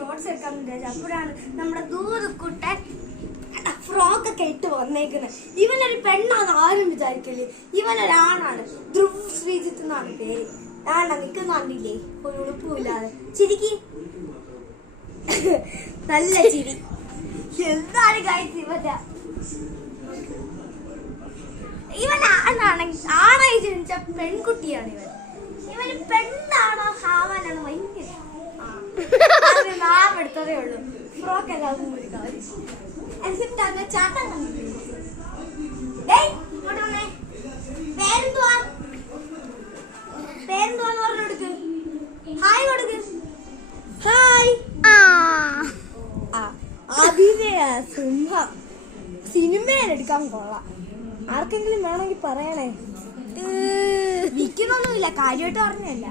Shorts എടുക്കാന്ന് വിചാരിച്ചു. അപ്പോഴാണ് നമ്മുടെ ദൂരക്കുട്ടൻ ഫ്രോക്കൊക്കെ ഇട്ട് വന്നേക്കുന്നത്. ഇവനൊരു പെണ്ണാണ് ആരും വിചാരിക്കല്, ഇവനൊരാണാണ്. ധ്രുവ് ശ്രീജിത്ത് എന്നാണ് പേര്. ആണ നിൽക്കുന്നില്ലേ ഒരു ഉളുപ്പുമില്ലാതെ. ചിരിക്ക്, നല്ല ചിരി. എന്താണ് കഴിച്ച് ഇവൻ ആണായി ജനിച്ച പെൺകുട്ടിയാണ് ഇവൻ. ഇവന് പെണ്ണാണോ ഹാവാനാണോ ഭയങ്കര നാമെടുത്തതേ ഉള്ളൂ. ഫ്രോക്ക് എല്ലാവർക്കും ഒരു കാര്യം. എന്നിട്ട് അങ്ങ് ചാട്ടം പേരെന്തുവാ പേരെന്തുവാന്ന് പറഞ്ഞു കൊടുക്ക്. ഹായ് കൊടുക്ക്. ഹായ്. അഭിനയ സിംഹം സിനിമയിലെടുക്കാൻ കൊള്ളാം. ആർക്കെങ്കിലും വേണമെങ്കിൽ പറയണേ. വിൽക്കുന്നൊന്നുമില്ല, കാര്യമായിട്ട് പറഞ്ഞല്ല.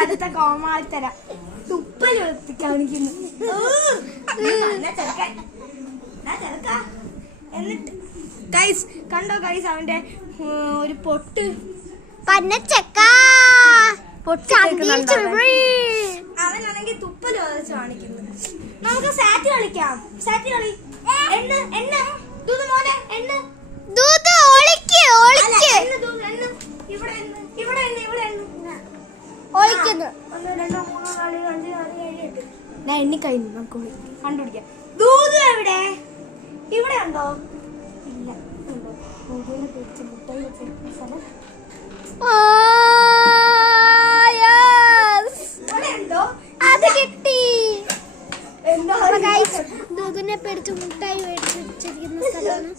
അടുത്ത കോമാളിത്തര തുപ്പല് കാണിക്കുന്നു. എന്നിട്ട് ഗൈസ് കണ്ടോ ഗൈസ്, അവന്റെ ഒരു പൊട്ട് അവനാണെങ്കിൽ തുപ്പല് വരച്ച് കാണിക്കുന്നു. നമുക്ക് സാറ്റ് കളിക്കാം. സാറ്റ് കളി. എണ്ണിക്കഴിഞ്ഞു, നമുക്ക് കണ്ടുപിടിക്കാം. ദൂത് എവിടെ? ഇവിടെ ഉണ്ടോ? ഇല്ല. സ്ഥലം അത് കിട്ടി. ദൂതിനെ പേടിച്ച് മുട്ടായി മേടിച്ചിരിക്കുന്ന സ്ഥലമാണ്.